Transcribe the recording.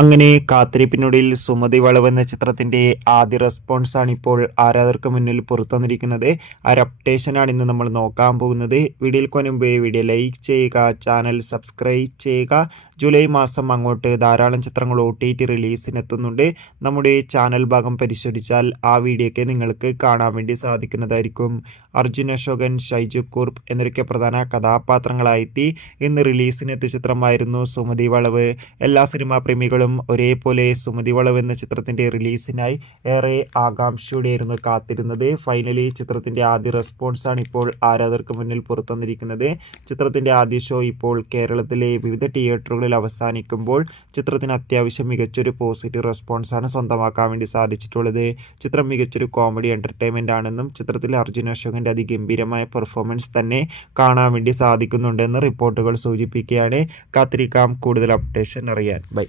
അങ്ങനെ കാത്തിരിപ്പിനൊടുവിൽ സുമതി വളവ് എന്ന ചിത്രത്തിന്റെ ആദ്യ റെസ്പോൺസ് ആണ് ഇപ്പോൾ ആരാധകർക്ക് മുന്നിൽ പുറത്തുവന്നിരിക്കുന്നത്. ആ ഒരു അപ്ഡേഷനാണ് ഇന്ന് നമ്മൾ നോക്കാൻ പോകുന്നത്. വീഡിയോയിൽ മുൻപ് വീഡിയോ ലൈക്ക് ചെയ്യുക, ചാനൽ സബ്സ്ക്രൈബ് ചെയ്യുക. ജൂലൈ മാസം അങ്ങോട്ട് ധാരാളം ചിത്രങ്ങൾ OTT റിലീസിനെത്തുന്നുണ്ട്. നമ്മുടെ ചാനൽ ഭാഗം പരിശോധിച്ചാൽ ആ വീഡിയോയ്ക്ക് നിങ്ങൾക്ക് കാണാൻ വേണ്ടി സാധിക്കുന്നതായിരിക്കും. അർജുൻ അശോകൻ, ഷൈജു കുർപ്പ് എന്നൊക്കെ പ്രധാന കഥാപാത്രങ്ങളായെത്തി ഇന്ന് റിലീസിനെത്തിയ ചിത്രമായിരുന്നു സുമതി വളവ്. എല്ലാ സിനിമാ പ്രേമികളും ഒരേപോലെ സുമതി വളവ് എന്ന ചിത്രത്തിന്റെ റിലീസിനായി ഏറെ ആകാംക്ഷയോടെയായിരുന്നു കാത്തിരുന്നത്. ഫൈനലി ചിത്രത്തിന്റെ ആദ്യ റെസ്പോൺസ് ആണ് ഇപ്പോൾ ആരാധകർക്ക് മുന്നിൽ പുറത്തുവന്നിരിക്കുന്നത്. ചിത്രത്തിന്റെ ആദ്യ ഷോ ഇപ്പോൾ കേരളത്തിലെ വിവിധ തിയേറ്ററുകളിൽ അവസാനിക്കുമ്പോൾ ചിത്രത്തിന് അത്യാവശ്യം മികച്ചൊരു പോസിറ്റീവ് റെസ്പോൺസ് ആണ് സ്വന്തമാക്കാൻ വേണ്ടി സാധിച്ചിട്ടുള്ളത്. ചിത്രം മികച്ചൊരു കോമഡി എന്റർടൈൻമെന്റ് ആണെന്നും ചിത്രത്തിൽ അർജുൻ അശോകന്റെ അതിഗംഭീരമായ പെർഫോമൻസ് തന്നെ കാണാൻ വേണ്ടി സാധിക്കുന്നുണ്ടെന്ന് റിപ്പോർട്ടുകൾ സൂചിപ്പിക്കുകയാണ്. കാത്തിരിക്കാം കൂടുതൽ അപ്ഡേഷൻ അറിയാൻ. ബൈ.